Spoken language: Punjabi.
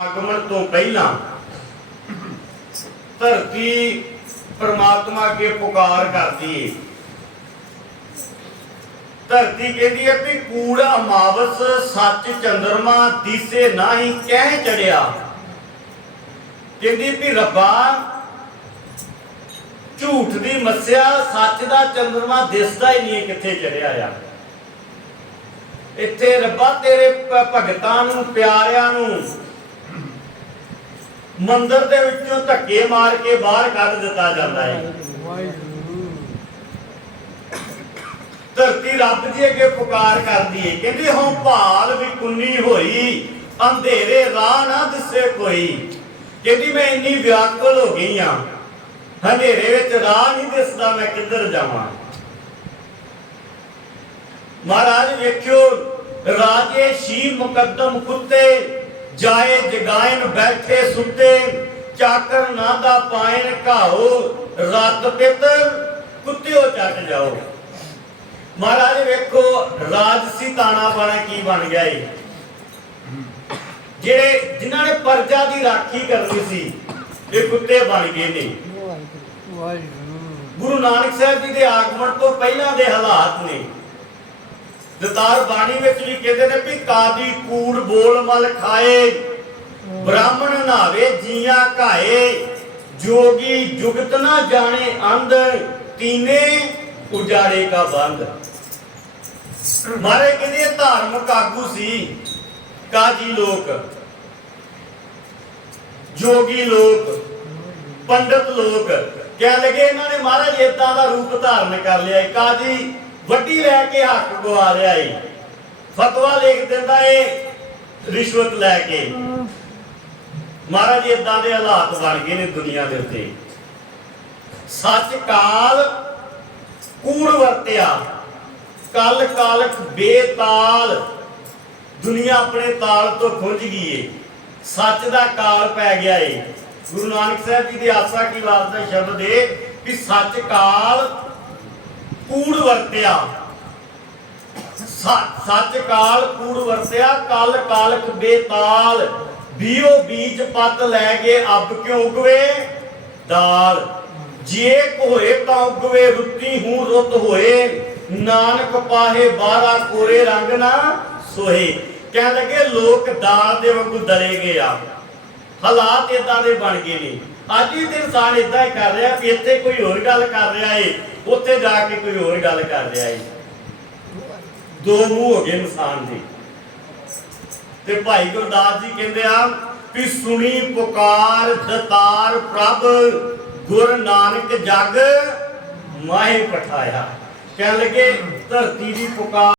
ਆਗਮਨ ਤੋਂ ਪਹਿਲਾਂ ਧਰਤੀ ਪਰਮਾਤਮਾ ਅੱਗੇ ਪੁਕਾਰ ਕਰਦੀ ਏ। ਧਰਤੀ ਕਹਿੰਦੀ ਹੈ ਵੀ ਕੂੜਾ, ਅਮਾਵਸ, ਸੱਚ, ਚੰਦਰਮਾ, ਦੀਸੇ ਨਾਹੀ ਕਹਿ ਚੜਿਆ। ਕਹਿੰਦੀ ਵੀ ਰੱਬਾ, ਝੂਠ ਦੀ ਮੱਸਿਆ, ਸੱਚ ਦਾ ਚੰਦਰਮਾ ਦਿਸਦਾ ਹੀ ਨਹੀਂ ਕਿੱਥੇ ਚੜਿਆ ਆ। ਇੱਥੇ ਰੱਬਾ ਤੇਰੇ ਭਗਤਾਂ ਨੂੰ, ਪਿਆਰਿਆਂ ਨੂੰ ਮੰਦਰ ਦੇ ਵਿੱਚੋਂ ਧੱਕੇ ਮਾਰ ਕੇ ਬਾਹਰ ਕੱਢ ਦਿੱਤਾ ਜਾਂਦਾ ਹੈ। ਧਰਤੀ ਰੱਬ ਜੀ ਅੱਗੇ ਪੁਕਾਰ ਕਰਦੀ ਹੈ। ਕਹਿੰਦੀ ਹਾਂ ਭਾਲ ਵੀ ਕੁੰਨੀ ਹੋਈ, ਅੰਧੇਰੇ ਰਾਹ ਨਾ ਦਿਸੇ ਕੋਈ। ਕਹਿੰਦੀ ਮੈਂ ਇੰਨੀ ਵਿਆਕੁਲ ਹੋ ਗਈ ਆ ਹਨੇਰੇ ਵਿੱਚ ਰਾਹ ਨਹੀਂ ਦਿਸਦਾ ਮੈਂ ਕਿੱਧਰ ਜਾਵਾਂ। ਮਹਾਰਾਜ ਵੇਖਿਓ, ਰਾਜੇ ਸ਼ੀ ਮੁਕੱਦਮ ਕੁੱਤੇ ਜਾਏ ਜਗਾਇਨ ਬੈਠੇ ਸੁੱਤੇ ਚਾਕਰ ਨਾ ਦਾ ਪਾਇਨ ਘਾਓ ਰਤ ਪਿਤ ਕੁੱਤਿਓ ਚੱਟ ਜਾਓ। ਮਹਾਰਾਜ ਵੇਖੋ ਰਾਜਸੀ ਤਾਣਾ ਬਾਣਾ ਕੀ ਬਣ ਗਿਆ ਏ। ਜਿਹੜੇ ਜਿਨ੍ਹਾਂ ਨੇ ਪਰਜਾ ਦੀ ਰਾਖੀ ਕਰਨੀ ਸੀ ਇਹ ਕੁੱਤੇ ਬਣ ਗਏ ਨੇ। ਗੁਰੂ ਨਾਨਕ ਸਾਹਿਬ ਜੀ ਦੇ ਆਗਮਨ ਤੋਂ ਪਹਿਲਾਂ ਦੇ ਹਾਲਾਤ ਨੇ। ਦਤਾਰ ਬਾਣੀ ਵਿੱਚ ਵੀ ਕਹਿੰਦੇ ਨੇ ਵੀ ਕਾਦੀ ਕੂੜ ਬੋਲ ਮਲ ਖਾਏ, ਬ੍ਰਾਹਮਣ ਨਾਵੇ ਜੀਆਂ ਘਾਏ, ਜੋਗੀ ਜੁਗਤ ਨਾ ਜਾਣੇ ਅੰਧ, ਤੀਨੇ ਉਜਾੜੇ ਕਾ ਬੰਦ। ਮਾਰੇ ਕਹਿੰਦੇ ਧਾਰਮਿਕ ਆਗੂ ਸੀ ਕਾਜੀ ਲੋਕ, ਜੋਗੀ ਲੋਕ, ਪੰਡਤ ਲੋਕ। ਕਹਿ ਲਗੇ ਇਹਨਾਂ ਨੇ ਮਹਾਰਾਜ ਇਦਾਂ ਦਾ ਰੂਪ ਧਾਰਨ ਕਰ ਲਿਆ, ਕਾਜੀ ਵੱਡੀ ਲੈ ਕੇ ਹੱਕ ਗਵਾ ਲਿਆ ਏ। ਫਤਵਾ ਲਿਖ ਦਿੰਦਾ ਏ, ਰਿਸ਼ਵਤ ਲੈ ਕੇ। ਮਹਾਰਾਜ ਇਦਾਂ ਦੇ ਹਾਲਾਤ ਬਣ ਗਏ ਨੇ ਦੁਨੀਆ ਦੇ ਉੱਤੇ। ਸੱਚ ਕਾਲ ਕੂੜ ਵਰਤਿਆ। ਕਲ ਕਾਲਕ ਬੇਤਾਲ। ਦੁਨੀਆ ਆਪਣੇ ਤਾਲ ਤੋਂ ਖੁੰਝ ਗਈ ਏ। ਸੱਚ ਦਾ ਕਾਲ ਪੈ ਗਿਆ ਏ। ਗੁਰੂ ਨਾਨਕ ਸਾਹਿਬ ਜੀ ਦੀ ਆਸਾ ਕੀ ਬਾਤ ਦਾ ਸ਼ਬਦ ਏ ਕਿ ਸੱਚ ਕਾਲ ਕੂੜ ਵਰਤਿਆ। ਸੱਚ ਕਾਲ ਕੂੜ ਵਰਤਿਆ, ਕਲ ਕਾਲਕ ਬੇਤਾਲ। ਬੀਓ ਬੀਜ ਪੱਤ ਲੈ ਕੇ ਅੱਬ ਕਿਉਂ ਉਗਵੇ? ਦਾਲ। ਜੇ ਕੋਏ ਤਾਂ ਉਗਵੇ, ਰੁੱਤੀ ਹੂੰ ਰੁੱਤ ਹੋਏ। ਨਾਨਕ ਪਾਹੇ ਬਾਰਾ ਕੋਰੇ ਰੰਗ ਨਾ ਸੋਹੇ। ਕਹਿਣ ਲੱਗੇ, ਲੋਕ ਦਾਲ ਦੇ ਵਾਂਗੂ ਦਲੇ ਗਏ ਆ। ਹਾਲਾਤ ਇਦਾਂ ਦੇ ਬਣ ਗਏ ਨੇ। ਅੱਜ ਵੀ ਤੇ ਇਨਸਾਨ ਇਦਾਂ ਹੀ ਕਰ ਰਿਹਾ ਕਿ ਇੱਥੇ ਕੋਈ ਹੋਰ ਗੱਲ ਕਰ ਰਿਹਾ ਏ, ਉੱਥੇ ਜਾ ਕੇ ਕੋਈ ਹੋਰ ਗੱਲ ਕਰ ਰਿਹਾ ਏ। ਦੋ ਮੂੰਹ ਹੋ ਗਏ ਇਨਸਾਨ ਦੇ। ਤੇ ਭਾਈ ਗੁਰਦਾਸ ਜੀ ਕਹਿੰਦੇ ਆ ਵੀ ਸੁਣੀ ਪੁਕਾਰ ਦਤਾਰ ਪ੍ਰਭ, ਗੁਰ ਨਾਨਕ ਜਗ, ਮਾਹੇ ਪਠਾਇਆ। ਕਹਿਣ ਲੱਗੇ, ਧਰਤੀ ਦੀ ਪੁਕਾਰ